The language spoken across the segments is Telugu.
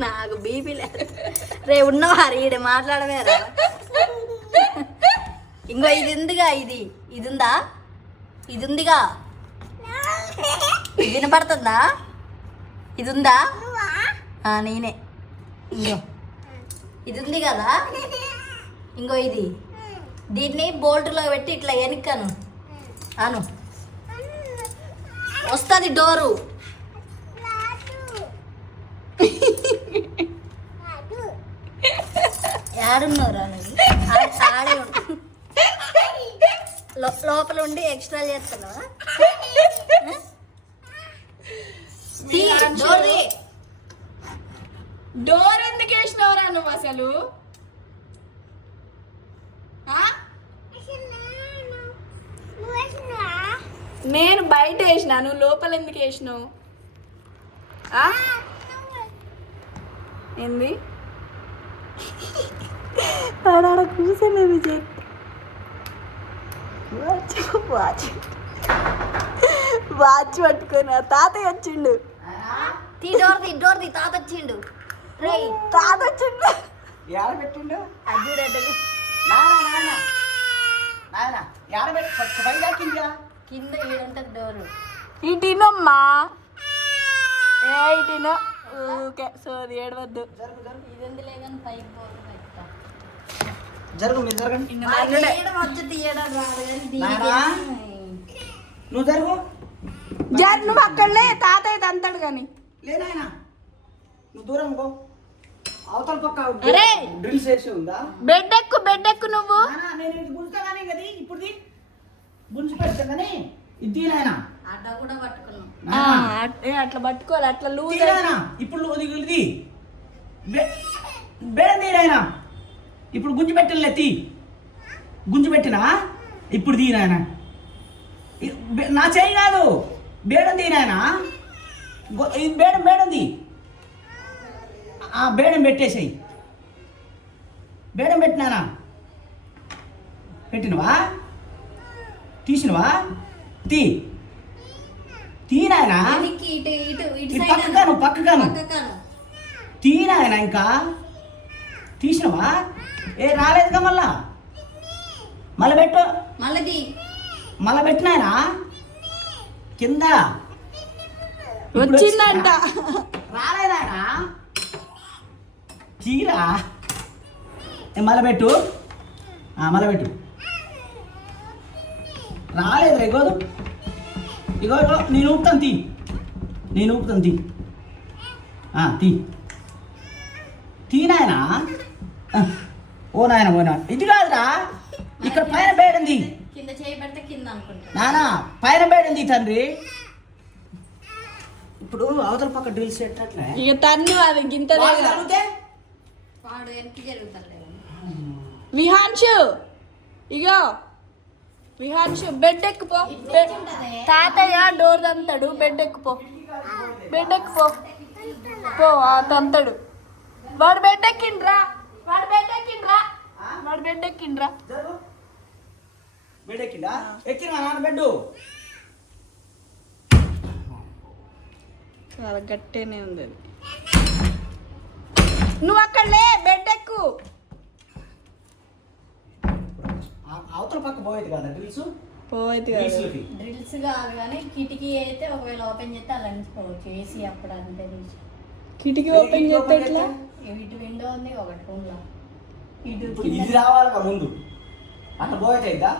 నాకు బీపీ లేదు రే ఉన్నవారు ఈడ మాట్లాడవేరా ఇంకో ఇది ఉందిగా ఇది ఉందా ఇది ఉందిగా ఇది వినపడుతుందా ఇది ఉందా నేనే ఇంకో ఇది ఉంది కదా ఇంకో ఇది దీన్ని బోల్ట్లో పెట్టి ఇట్లా వెనక్కాను అను వస్తుంది డోరు ఏడున్నారు ఆడే లోపల ఉండి ఎక్స్ట్రా చేస్తున్నావా డోర్ ఎందుకు వేసినవరా నువ్వు అసలు నేను బయట వేసినా నువ్వు లోపల ఎందుకు వేసినావు ఏంది ఆడ కూర్చొని విజయ్ వాచ్ పట్టుకొని తాతయ్య వచ్చిండు డోర్ ది తాత వచ్చిండు తాత వచ్చిండు పెట్టిండు అది చూడండి కింద ఈడుంటది డోరు ఇటినమ్మా ఇటినో ఓకే సోది ఏడవద్దు ఇది ఉంది లేదని పైకి జరుగు మీరు జరగండి నువ్వు జరుగు నువ్వు అక్కడలే తాతయ్య తంతాడు కానీ లేనాయనా నువ్వు దూరం పో అవతల పక్క అరే డ్రిల్స్ వేసి ఉందా బెడ్ ఎక్కు నువ్వు నేను ఇది గుంజుతా కానీ కదా ఇప్పుడు గుంజు పెడతా కానీ ఇది నాయన అట్లా కూడా పట్టుకున్నాం అట్లా పట్టుకోవాలి అట్లా లూజ్ ఇప్పుడు ఇది బేడం తీరాయన ఇప్పుడు గుంజు పెట్టలే గుంజు పెట్టినా ఇప్పుడు తీరాయన నా చేయి కాదు బేడం తీరాయన ఇది బేడం తీ బేడం పెట్టేసాయి బేడం పెట్టినానా పెట్టినవా తీసినవా తీనాయనా పక్కగాను తీనాయన ఇంకా తీసినవా రాలేదుగా మళ్ళా పెట్టు మళ్ళా పెట్టినాయనా కింద వచ్చిందంట రాలేదాయనా తీరా మళ్ళా పెట్టు రాలేదు రేగోదు ఇగో నేను ఊపుతాను తీ నాయనా ఓ నాయన ఇది కాదురా ఇక్కడ పైన బేడంది కింద చేయి పెడితే కింద అనుకుంటా నానా పైన బేడంది తండ్రి ఇప్పుడు అవతల పక్క డ్రిల్స్ ఎట్లట్లే ఇక తన్ను అది గింత వాడు వెనక్కి జరుగుతాడు విహాన్షు ఇగో విహాన్షు బెడ్ ఎక్కుపో తాతయ్య డోర్ తంతాడు బెడ్ ఎక్కుపో పో తంతాడు వాడు బెడ్ ఎక్కిండ్రా బెడ్ ఎక్కిందా ఎక్కినా నాన్న బెడ్ చాలా గట్టేనే ఉంది నువ్వు అక్కడలే బెడ్ ఎక్కు అవతల పక్క పోయేది కదా డ్రిల్స్ కాదు కానీ కిటికీ అయితే ఒకవేళ ఓపెన్ చేస్తే అలా అనిపించుకోవచ్చు ఏసీ అప్పుడు అంటే కిటికీ ఓపెన్ చేస్తే ఎట్లా ఇటు విండో ఉంది ఒకటి రూమ్ లో ఇది రావాలి ముందు అట్లా పోయేదా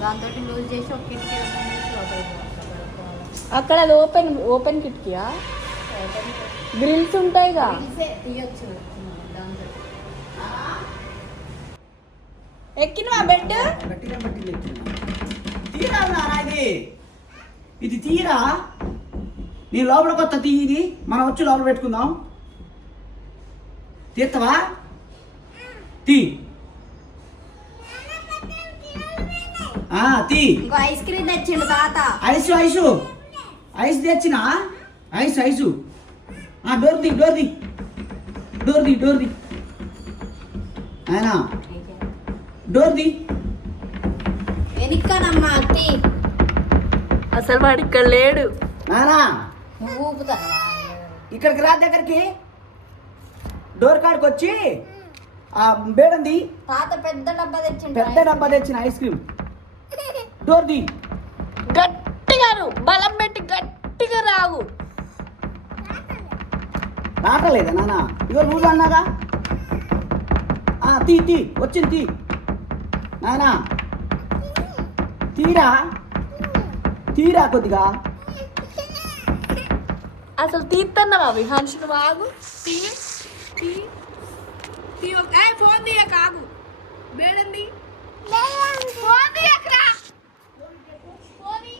దాంతో లూజ్ చేసి ఒక కిటికీ ఓపెన్ చేసి లోపలికి అక్కడ అది ఓపెన్ కిటికీయా గ్రిల్స్ ఉంటాయిగా తీయొచ్చు దాంతో ఎక్కినవా బెడ్ తీరా ఇది తీరా నీ లోపల కొత్త ఇది మనం వచ్చి లోపల పెట్టుకుందాం తీస్తావా తీ ఐస్ క్రీమ్ తెచ్చిండు తాత ఐస్ తెచ్చిన ఐస్ డోర్ ది ఆయన డోర్ ది వెనుక్కనమ్మా అట్టి అసలు వాడు ఇక్కడ లేడు నానా నువ్వు ఊపుతా ఇక్కడికి రా దగ్గరికి. డోర్ కాడికి వచ్చి ఆ బేడంది తాత పెద్ద డబ్బా తెచ్చిండు. పెద్ద డబ్బా తెచ్చిన ఐస్ క్రీమ్. Door the. గట్టిగా బలం పెట్టి గట్టిగా రాగు. రావట్లేదా నాన్న? ఇగో లూజ్ అన్నాగా. తీ తీ వచ్చింది తీ నానా. తీరా తీరా కొద్దిగా. అసలు తీస్తున్నావా విహాన్ష్ నువ్వు? ఆగు. ఫోన్ తీయక ఆగు. బేడండి ఫోన్ తీయకరా.